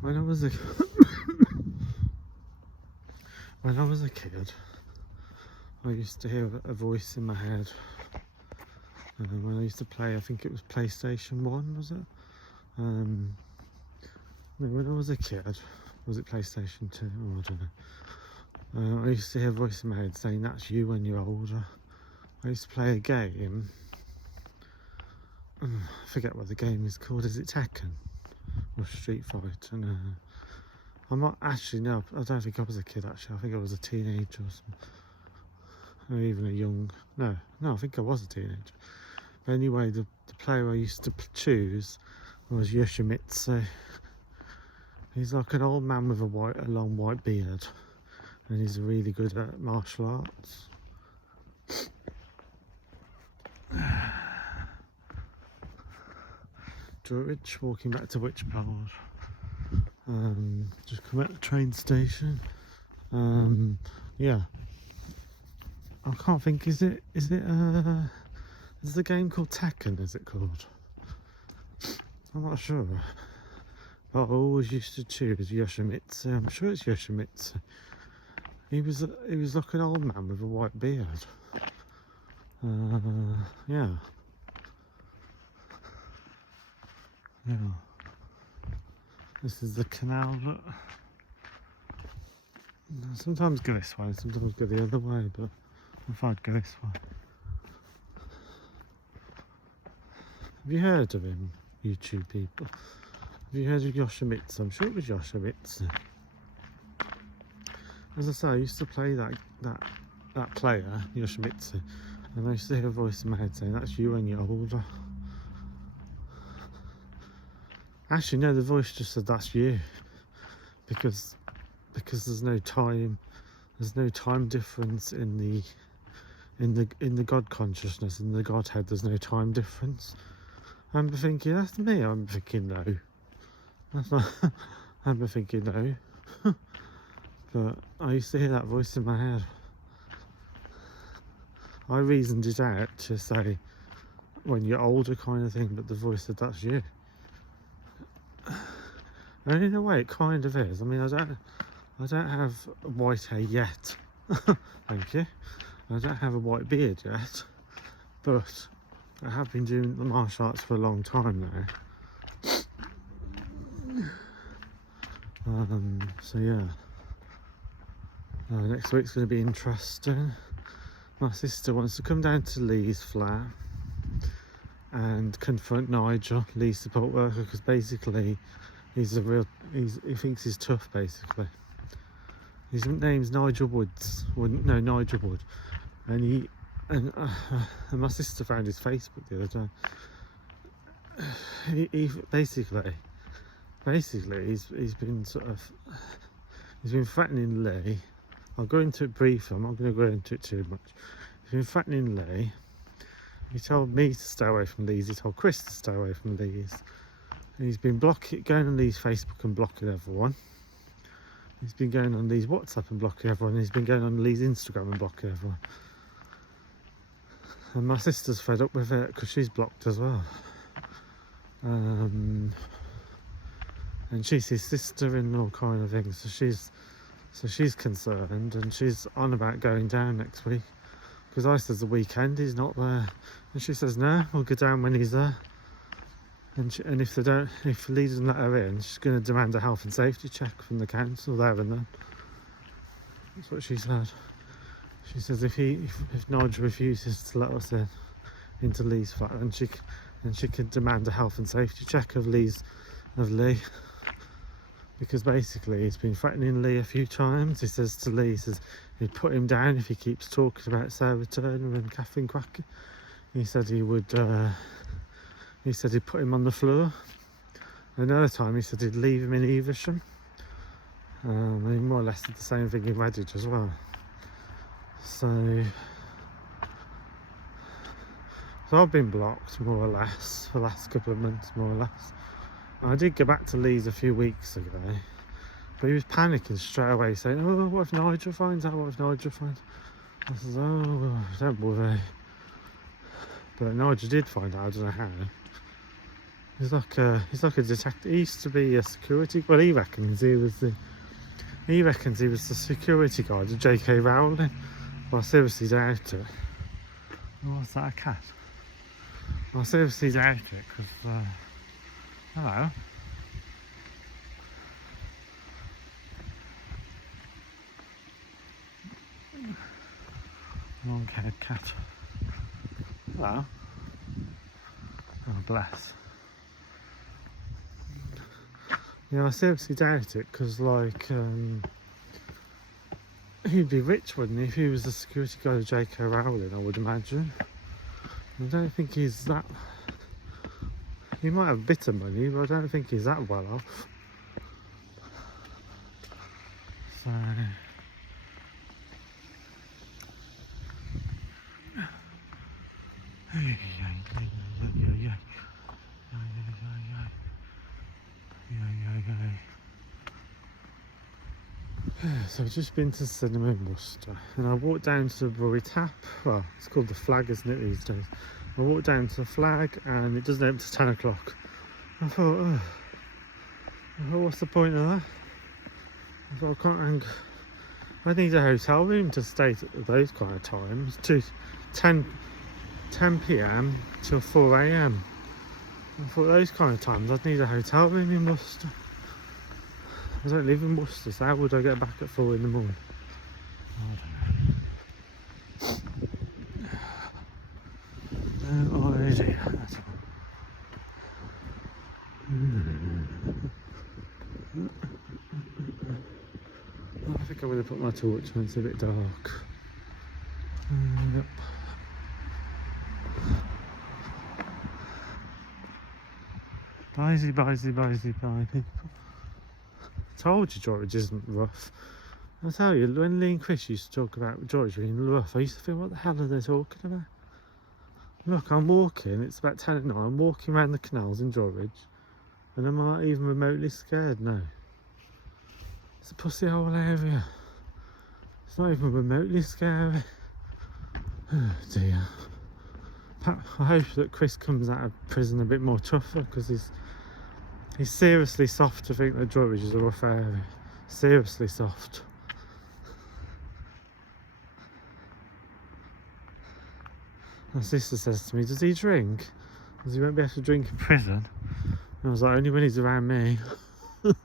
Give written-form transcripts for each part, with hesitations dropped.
when I was a when I was a kid, I used to hear a voice in my head. When I used to play, I think it was PlayStation 1, was it? When I was a kid, was it PlayStation 2? Oh, I don't know. I used to hear a voice in my head saying, "That's you when you're older." I used to play a game. I forget what the game is called. Is it Tekken or Street Fighter? And I'm not actually, no, I don't think I was a kid actually. I think I was a teenager or something. Or even a young, no, I think I was a teenager. But anyway, the player I used to choose was Yoshimitsu. He's like an old man with a long white beard, and he's really good at martial arts. Druridge, walking back to Witchpard. Just come at the train station. Yeah. I can't think, is it the game called Tekken, is it called? I'm not sure. But I always used to choose Yoshimitsu. I'm sure it's Yoshimitsu. He was like an old man with a white beard. Yeah. This is the canal. Look. Sometimes go this way, sometimes go the other way, but I thought I'd go this way. Have you heard of him, YouTube people? Have you heard of Yoshimitsu? I'm sure it was Yoshimitsu. As I say, I used to play that player, Yoshimitsu, and I used to hear a voice in my head saying, "That's you when you're older." Actually, no, the voice just said, "That's you," because there's no time difference in the God consciousness, in the Godhead. There's no time difference. I'm thinking, that's me. I'm thinking, no. That's not. I'm thinking, no. But I used to hear that voice in my head. I reasoned it out to say, when you're older kind of thing, but the voice said, "That's you." And in a way, it kind of is. I mean, I don't have white hair yet. Thank you. I don't have a white beard yet, but I have been doing the martial arts for a long time now. So yeah. Next week's going to be interesting. My sister wants to come down to Lee's flat and confront Nigel, Lee's support worker, because basically he thinks he's tough, basically. His name's Nigel Woods. Nigel Wood. And my sister found his Facebook the other day. He basically he's been threatening Lee. I'll go into it briefly. I'm not going to go into it too much. He's been threatening Lee. He told me to stay away from Lee's. He told Chris to stay away from Lee's. And he's been going on Lee's Facebook and blocking everyone. He's been going on Lee's WhatsApp and blocking everyone. He's been going on Lee's Instagram and blocking everyone. And my sister's fed up with it because she's blocked as well. And she's his sister in all kind of things. So she's concerned, and she's on about going down next week. Because I says the weekend he's not there, and she says no, we'll go down when he's there. And if Lee doesn't let her in, she's going to demand a health and safety check from the council there and then. That's what she said. She says if Nigel refuses to let us into Lee's flat, then she can demand a health and safety check of Lee, because basically he's been threatening Lee a few times. He says to Lee, he'd put him down if he keeps talking about Sarah Turner and Catherine Quacker. He said he would. He said he'd put him on the floor. Another time he said he'd leave him in Evesham. And he more or less did the same thing in Redditch as well. So I've been blocked more or less for the last couple of months, more or less. I did go back to Lee's a few weeks ago, but he was panicking straight away, saying, "Oh, what if Nigel finds out? What if Nigel finds out?" I said, "Oh, don't worry." But Nigel did find out, I don't know how. He's like a detective. He used to be a security. Well, he reckons he was the security guard of J.K. Rowling. Well, I seriously doubt it. Oh, what's that, a cat? I seriously doubt it, because, hello. Long-haired cat. Hello. Oh, bless. Yeah, I seriously doubt it, because, like, he'd be rich, wouldn't he, if he was the security guard of J.K. Rowling, I would imagine. I don't think he's that... He might have a bit of money, but I don't think he's that well off. So... So I've just been to the cinema in Worcester, and I walked down to the Bury Tap. Well, it's called the Flag, isn't it, these days? I walked down to the Flag, and it doesn't open till 10 o'clock. I thought, what's the point of that? I thought, I need a hotel room to stay at those kind of times, to 10 p.m. till 4 a.m. I thought those kind of times I'd need a hotel room in Worcester. I don't live in Worcester, so how would I get back at 4 in the morning? I don't know. No idea at all. I think I'm going to put my torch when it's a bit dark. Yep. Bye people. Told you George isn't rough. I tell you, when Lee and Chris used to talk about George being rough, I used to think, what the hell are they talking about? Look, I'm walking, it's about 10 at night, I'm walking around the canals in Droridge, and am I even remotely scared? No. It's a pussy hole area. It's not even remotely scary. Oh dear. I hope that Chris comes out of prison a bit more tougher, because he's seriously soft to think that Droridge is a rough area. Seriously soft. My sister says to me, does he drink? Because he won't be able to drink in prison. And I was like, only when he's around me. And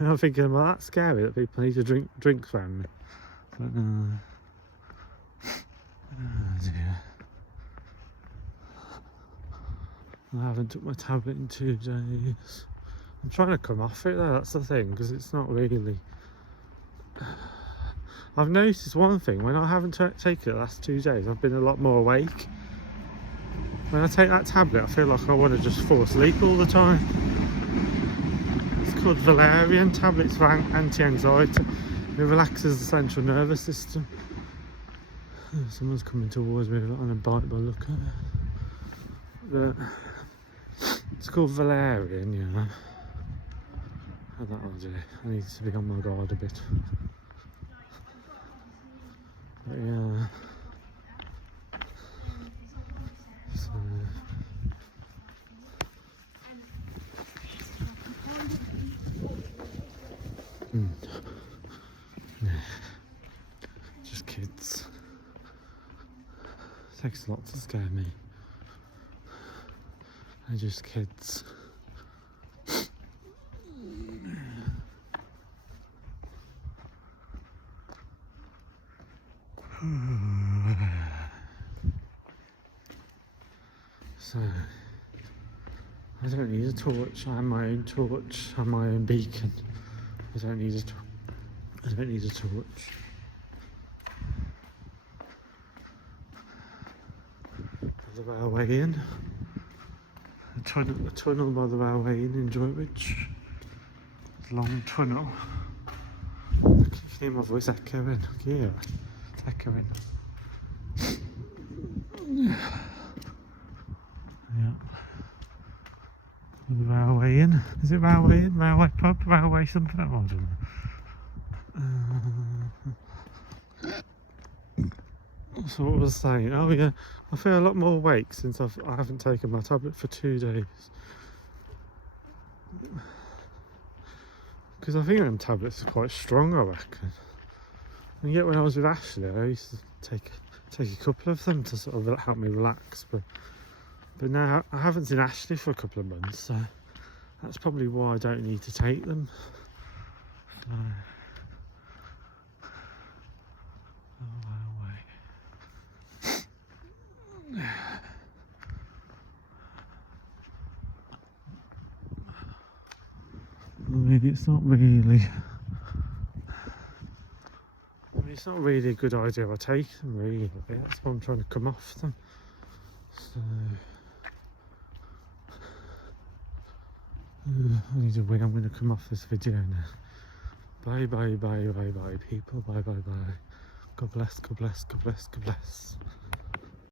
I'm thinking, well, that's scary that people need to drink drinks around me. But no. Oh dear. I haven't took my tablet in 2 days. I'm trying to come off it though, that's the thing, because it's not really... I've noticed one thing, when I haven't taken it the last 2 days, I've been a lot more awake. When I take that tablet, I feel like I want to just fall asleep all the time. It's called Valerian tablets for anti-anxiety. It relaxes the central nervous system. Oh, someone's coming towards me on a bike by look at it. It's called Valerian, yeah. How that will do. I need to be on my guard a bit. But yeah. So. Yeah. Just kids. It takes a lot to scare me. They're just kids. So, I don't need a torch. I have my own torch. I have my own beacon. I don't need a torch. There's a railway in. A tunnel by the railway in Droridge. It's a long tunnel. I can hear my voice echoing. Yeah, it's echoing. Yeah. The railway in. Is it railway in? Railway pub? Railway something? I don't know. So what was I saying? Oh yeah, I feel a lot more awake since I haven't taken my tablet for 2 days. Because I think them tablets are quite strong, I reckon. And yet when I was with Ashley, I used to take a couple of them to sort of help me relax. But now I haven't seen Ashley for a couple of months, so that's probably why I don't need to take them. So, I mean, it's not really. It's not really a good idea I take them, really. That's why I'm trying to come off them. So I need a way. I'm going to come off this video now. Bye bye bye bye bye people. Bye bye bye. God bless, God bless, God bless, God bless.